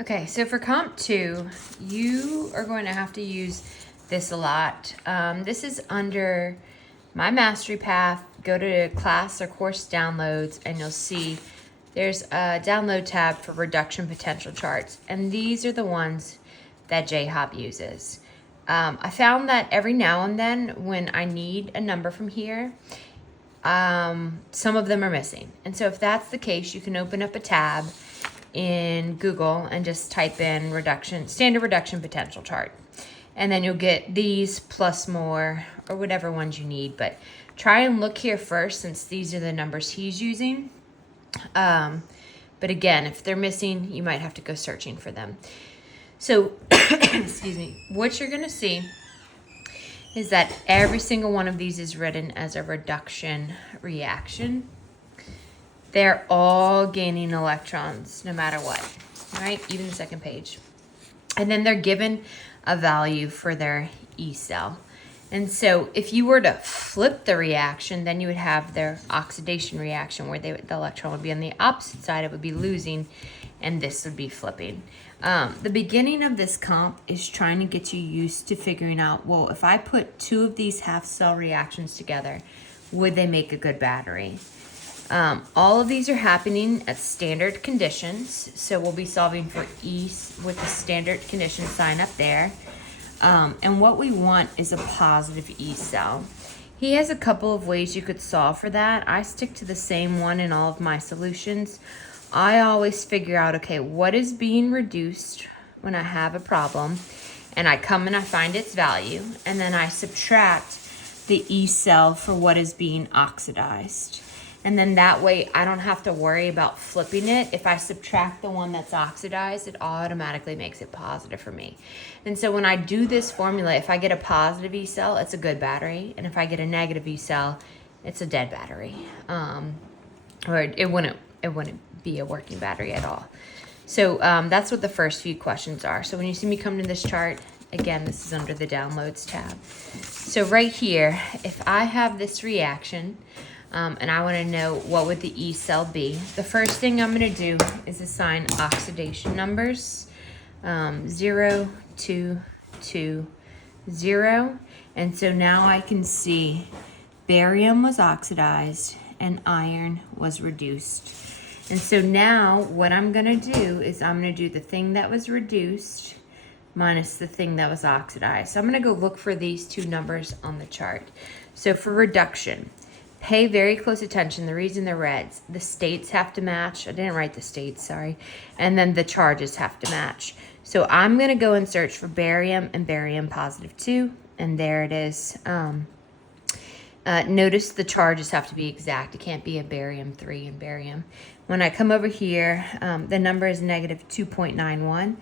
Okay, so for comp 2, you are going to have to use this a lot. This is under My Mastery Path. Go to class or course downloads and you'll see there's a download tab for reduction potential charts. And these are the ones that JHOP uses. I found that every now and then when I need a number from here, some of them are missing. And so if that's the case, you can open up a tab in Google and just type in standard reduction potential chart. And then you'll get these plus more or whatever ones you need. But try and look here first since these are the numbers he's using. But again, if they're missing, you might have to go searching for them. So, excuse me, what you're going to see is that every single one of these is written as a reduction reaction. They're all gaining electrons no matter what, right? Even the second page. And then they're given a value for their E cell. And so if you were to flip the reaction, then you would have their oxidation reaction where the electron would be on the opposite side, it would be losing, and this would be flipping. The beginning of this comp is trying to get you used to figuring out, well, if I put two of these half cell reactions together, would they make a good battery? All of these are happening at standard conditions. So we'll be solving for E with the standard condition sign up there. And what we want is a positive E cell. He has a couple of ways you could solve for that. I stick to the same one in all of my solutions. I always figure out, okay, what is being reduced when I have a problem? And I come and I find its value. And then I subtract the E cell for what is being oxidized. And then that way I don't have to worry about flipping it. If I subtract the one that's oxidized, it automatically makes it positive for me. And so when I do this formula, if I get a positive E cell, it's a good battery. And if I get a negative E cell, it's a dead battery. Or it wouldn't be a working battery at all. So that's what the first few questions are. So when you see me come to this chart, again, this is under the downloads tab. So right here, if I have this reaction, and I want to know what would the E cell be. The first thing I'm going to do is assign oxidation numbers, 0, 2, 2, 0. And so now I can see barium was oxidized and iron was reduced. And so now what I'm going to do is I'm going to do the thing that was reduced minus the thing that was oxidized. So I'm going to go look for these two numbers on the chart. So for reduction, pay very close attention. The reason they're reds, the states have to match. I didn't write the states, sorry. And then the charges have to match. So I'm going to go and search for barium and barium positive 2. And there it is. Notice the charges have to be exact. It can't be a barium 3 and barium. When I come over here, the number is negative 2.91.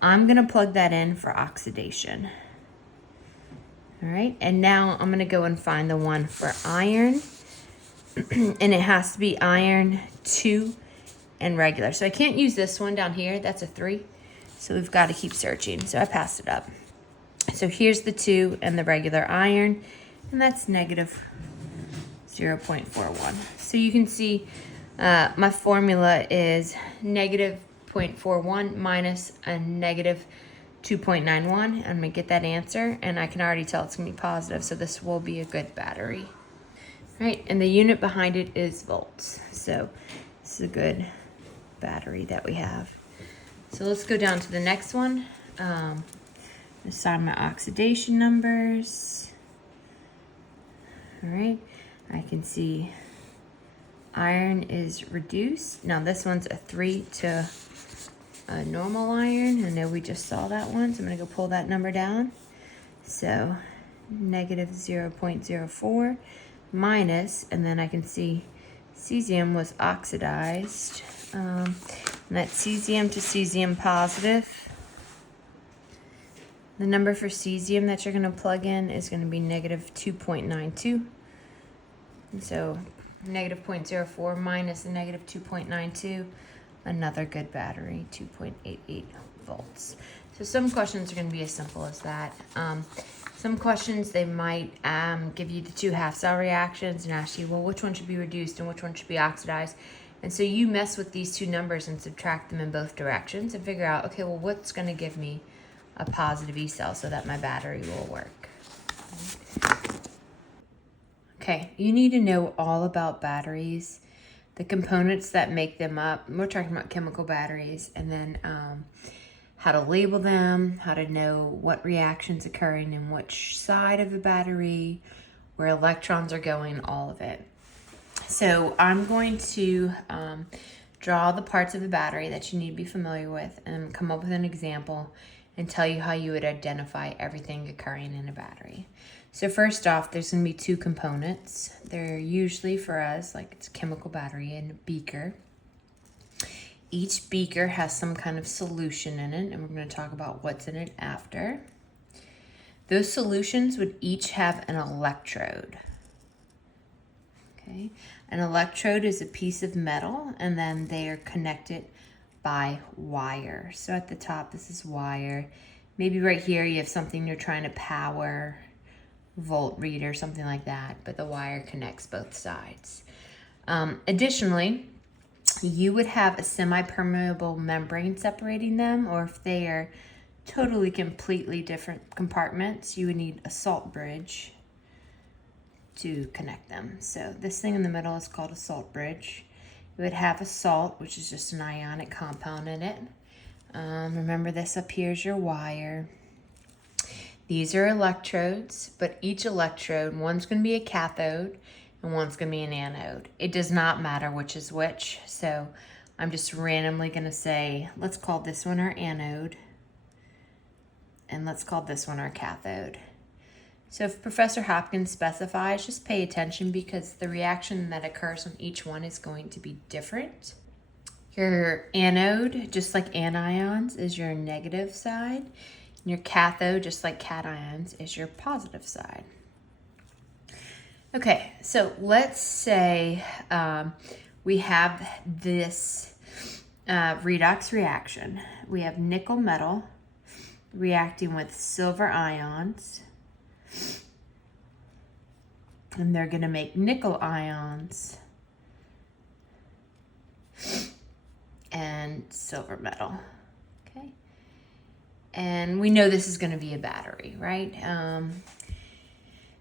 I'm going to plug that in for oxidation. All right. And now I'm going to go and find the one for iron. And it has to be iron 2 and regular. So I can't use this one down here. That's a 3. So we've got to keep searching. So I passed it up. So here's the 2 and the regular iron. And that's negative 0.41. So you can see my formula is negative 0.41 minus a negative 2.91. I'm going to get that answer. And I can already tell it's going to be positive. So this will be a good battery. Right, and the unit behind it is volts. So this is a good battery that we have. So let's go down to the next one. Assign my oxidation numbers. All right, I can see iron is reduced. Now this one's a 3 to a normal iron. I know we just saw that one, so I'm gonna go pull that number down. So negative 0.04. minus, and then I can see cesium was oxidized. And that's cesium to cesium positive. The number for cesium that you're going to plug in is going to be negative 2.92. And so negative 0.04 minus a negative 2.92, another good battery, 2.88 volts. So some questions are going to be as simple as that. Some questions, they might give you the two half cell reactions and ask you, well, which one should be reduced and which one should be oxidized? And so you mess with these two numbers and subtract them in both directions and figure out, okay, well, what's going to give me a positive E cell so that my battery will work. Okay, you need to know all about batteries, the components that make them up. We're talking about chemical batteries, and then how to label them, how to know what reactions occurring in which side of the battery, where electrons are going, all of it. So I'm going to draw the parts of the battery that you need to be familiar with and come up with an example and tell you how you would identify everything occurring in a battery. So first off, there's going to be two components. They're usually for us, like it's a chemical battery and a beaker. Each beaker has some kind of solution in it, and we're going to talk about what's in it after. Those solutions would each have an electrode. Okay, an electrode is a piece of metal, and then they are connected by wire. So at the top, this is wire. Maybe right here you have something you're trying to power, volt reader, something like that, but the wire connects both sides. Additionally, you would have a semi-permeable membrane separating them, or if they are totally completely different compartments, you would need a salt bridge to connect them. So this thing in the middle is called a salt bridge. It would have a salt, which is just an ionic compound in it. Remember, this up here is your wire. These are electrodes, but each electrode, one's going to be a cathode and one's going to be an anode. It does not matter which is which, so I'm just randomly going to say, let's call this one our anode, and let's call this one our cathode. So if Professor Hopkins specifies, just pay attention because the reaction that occurs on each one is going to be different. Your anode, just like anions, is your negative side. And your cathode, just like cations, is your positive side. Okay, so let's say we have this redox reaction. We have nickel metal reacting with silver ions, and they're going to make nickel ions and silver metal. Okay, and we know this is going to be a battery, right?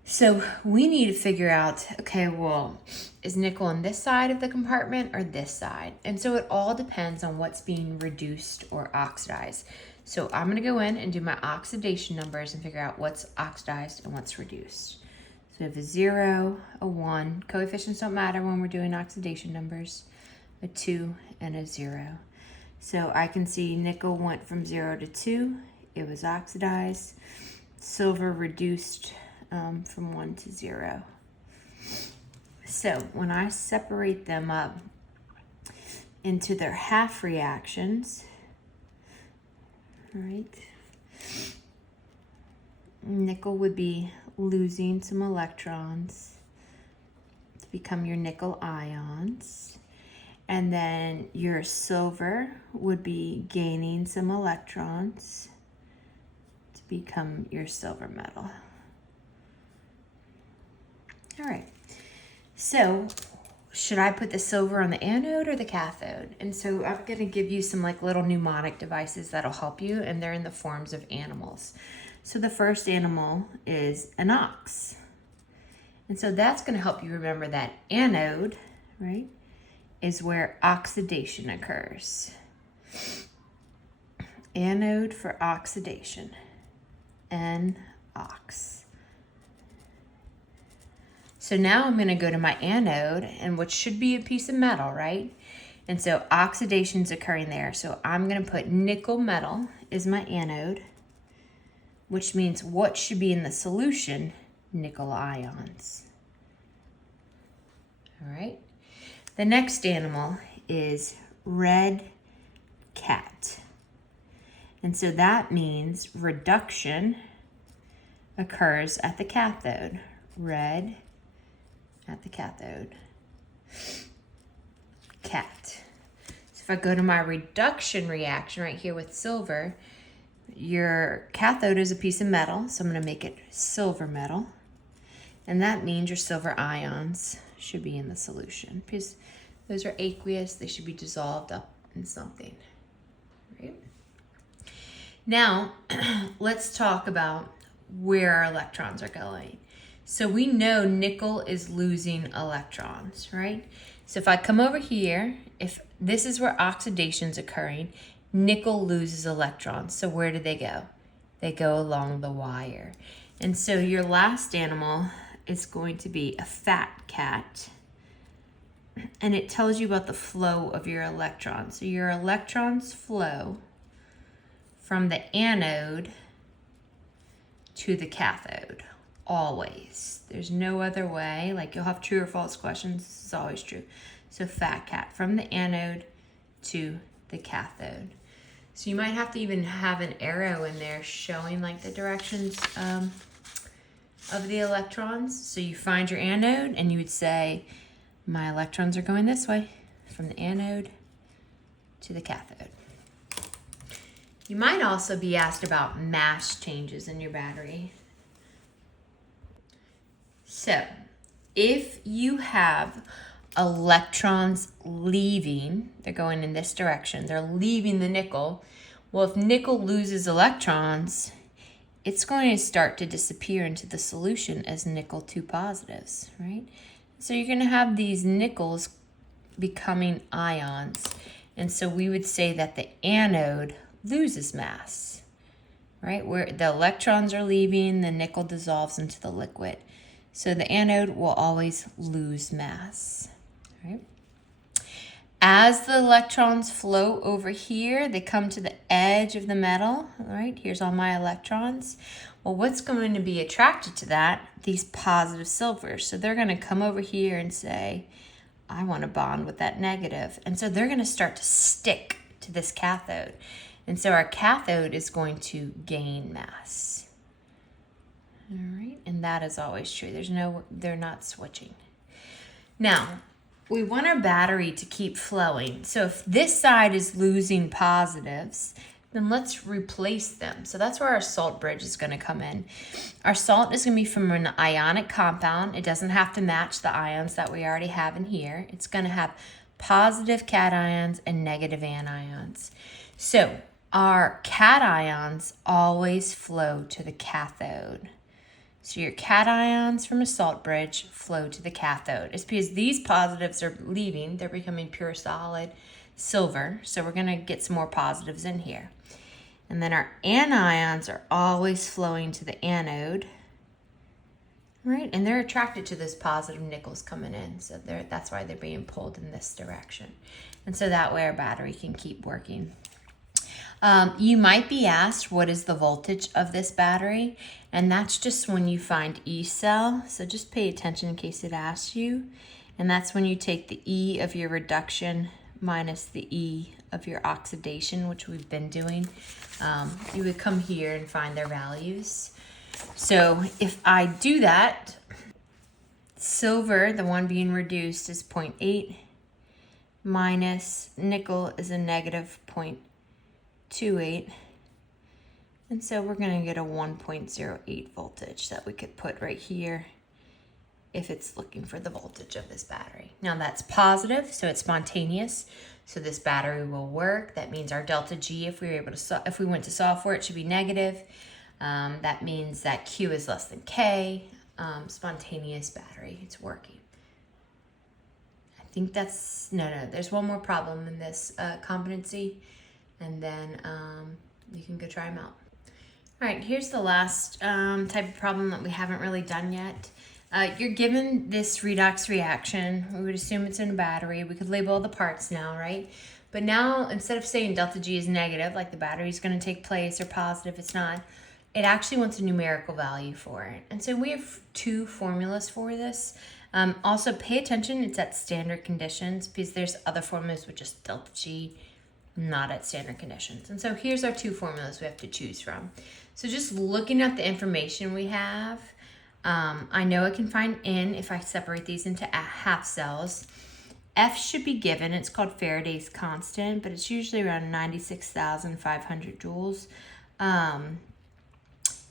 So we need to figure out, okay, well, is nickel on this side of the compartment or this side? And so it all depends on what's being reduced or oxidized. So I'm gonna go in and do my oxidation numbers and figure out what's oxidized and what's reduced. So we have a 0, a 1. Coefficients don't matter when we're doing oxidation numbers. A 2 and a 0. So I can see nickel went from 0 to 2. It was oxidized. Silver reduced from 1 to 0. So when I separate them up into their half reactions, all right, nickel would be losing some electrons to become your nickel ions, and then your silver would be gaining some electrons to become your silver metal. All right, so should I put the silver on the anode or the cathode? And so I'm going to give you some like little mnemonic devices that'll help you, and they're in the forms of animals. So the first animal is an ox. And so that's going to help you remember that anode, right, is where oxidation occurs. Anode for oxidation, N-ox. So now I'm going to go to my anode, and which should be a piece of metal, right? And so oxidation's occurring there. So I'm going to put nickel metal is my anode, which means what should be in the solution? Nickel ions. All right. The next animal is red cat. And so that means reduction occurs at the cathode. Red at the cathode. Cat. So if I go to my reduction reaction right here with silver, your cathode is a piece of metal, so I'm going to make it silver metal. And that means your silver ions should be in the solution because Those are aqueous. They should be dissolved up in something. Right? Now, let's talk about where our electrons are going. So we know nickel is losing electrons, right? So if I come over here, if this is where oxidation's occurring, nickel loses electrons. So where do they go? They go along the wire. And so your last animal is going to be a fat cat. And it tells you about the flow of your electrons. So your electrons flow from the anode to the cathode, always. There's no other way. Like, you'll have true or false questions. This is always true. So fat cat, from the anode to the cathode. So you might have to even have an arrow in there showing like the directions of the electrons. So you find your anode and you would say, my electrons are going this way, from the anode to the cathode. You might also be asked about mass changes in your battery. So, if you have electrons leaving, they're going in this direction, they're leaving the nickel. Well, if nickel loses electrons, it's going to start to disappear into the solution as nickel 2 positives, right? So you're going to have these nickels becoming ions. And so we would say that the anode loses mass, right? Where the electrons are leaving, the nickel dissolves into the liquid. So the anode will always lose mass, right? As the electrons flow over here, they come to the edge of the metal, right? Here's all my electrons. Well, what's going to be attracted to that? These positive silvers. So they're going to come over here and say, I want to bond with that negative. And so they're going to start to stick to this cathode. And so our cathode is going to gain mass. All right, and that is always true. They're not switching. Now, we want our battery to keep flowing. So if this side is losing positives, then let's replace them. So that's where our salt bridge is going to come in. Our salt is going to be from an ionic compound. It doesn't have to match the ions that we already have in here. It's going to have positive cations and negative anions. So our cations always flow to the cathode. So your cations from a salt bridge flow to the cathode. It's because these positives are leaving. They're becoming pure solid silver. So we're going to get some more positives in here. And then our anions are always flowing to the anode. Right? And they're attracted to this positive nickels coming in. So that's why they're being pulled in this direction. And so that way our battery can keep working. You might be asked, what is the voltage of this battery? And that's just when you find E cell. So just pay attention in case it asks you. And that's when you take the E of your reduction minus the E of your oxidation, which we've been doing. You would come here and find their values. So if I do that, silver, the one being reduced, is 0.8 minus nickel is a negative 0.28. And so we're going to get a 1.08 voltage that we could put right here if it's looking for the voltage of this battery. Now that's positive, so it's spontaneous. So this battery will work. That means our delta G, if we went to solve for it, should be negative. That means that Q is less than K. Spontaneous battery, it's working. I think that's, no, there's one more problem in this competency, and then you can go try them out. All right, here's the last type of problem that we haven't really done yet. You're given this redox reaction. We would assume it's in a battery. We could label all the parts now, right? But now, instead of saying delta G is negative, like the battery is going to take place, or positive, it's not, it actually wants a numerical value for it. And so we have two formulas for this. Also, pay attention, it's at standard conditions, because there's other formulas with just delta G, not at standard conditions. And so here's our two formulas we have to choose from. So just looking at the information we have, I know I can find N if I separate these into half cells. F should be given. It's called Faraday's constant, but it's usually around 96,500 joules.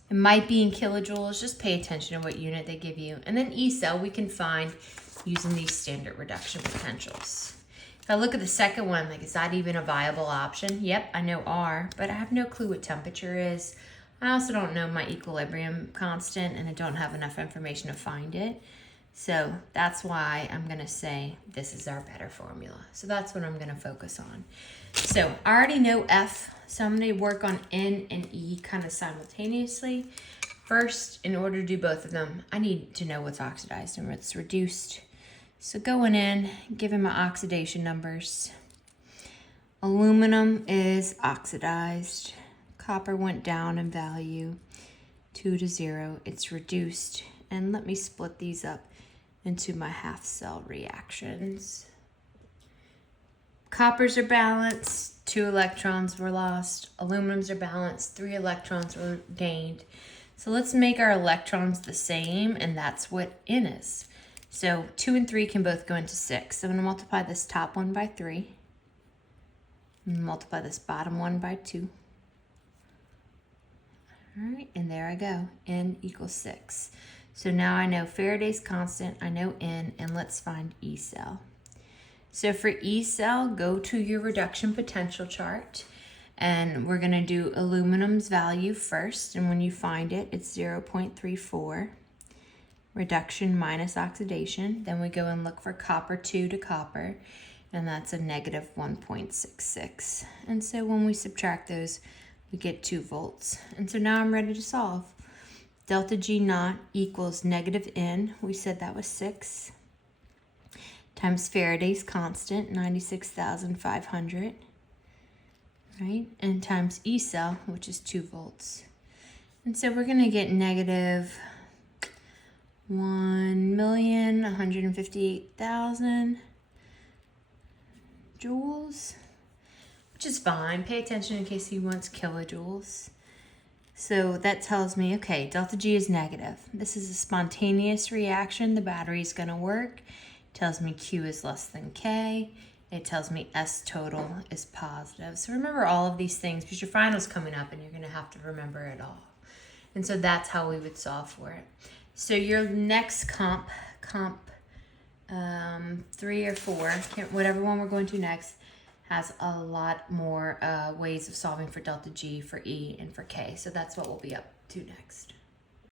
It might be in kilojoules. Just pay attention to what unit they give you. And then E cell we can find using these standard reduction potentials. If I look at the second one, like, is that even a viable option? Yep, I know R, but I have no clue what temperature is. I also don't know my equilibrium constant, and I don't have enough information to find it. So that's why I'm gonna say this is our better formula. So that's what I'm gonna focus on. So I already know F, so I'm gonna work on N and E kind of simultaneously. First, in order to do both of them, I need to know what's oxidized and what's reduced. So going in, giving my oxidation numbers. Aluminum is oxidized. Copper went down in value, 2 to 0. It's reduced. And let me split these up into my half cell reactions. Coppers are balanced, 2 electrons were lost. Aluminums are balanced, 3 electrons were gained. So let's make our electrons the same, and that's what N is. So 2 and 3 can both go into 6. So I'm going to multiply this top one by 3. And multiply this bottom one by 2. All right, and there I go. N equals 6. So now I know Faraday's constant, I know N, and let's find E cell. So for E cell, go to your reduction potential chart, and we're going to do aluminum's value first, and when you find it, it's 0.34. Reduction minus oxidation. Then we go and look for copper 2 to copper, and that's a negative 1.66. And so when we subtract those, we get 2 volts. And so now I'm ready to solve. Delta G naught equals negative N, we said that was 6, times Faraday's constant, 96,500, right? And times E cell, which is 2 volts. And so we're going to get negative 1,158,000 joules, which is fine. Pay attention in case he wants kilojoules. So that tells me, okay, delta G is negative. This is a spontaneous reaction. The battery is going to work. It tells me Q is less than K. It tells me S total is positive. So remember all of these things because your final's coming up and you're going to have to remember it all. And so that's how we would solve for it. So your next comp 3 or 4, whatever one we're going to next, has a lot more ways of solving for delta G, for E, and for K. So that's what we'll be up to next.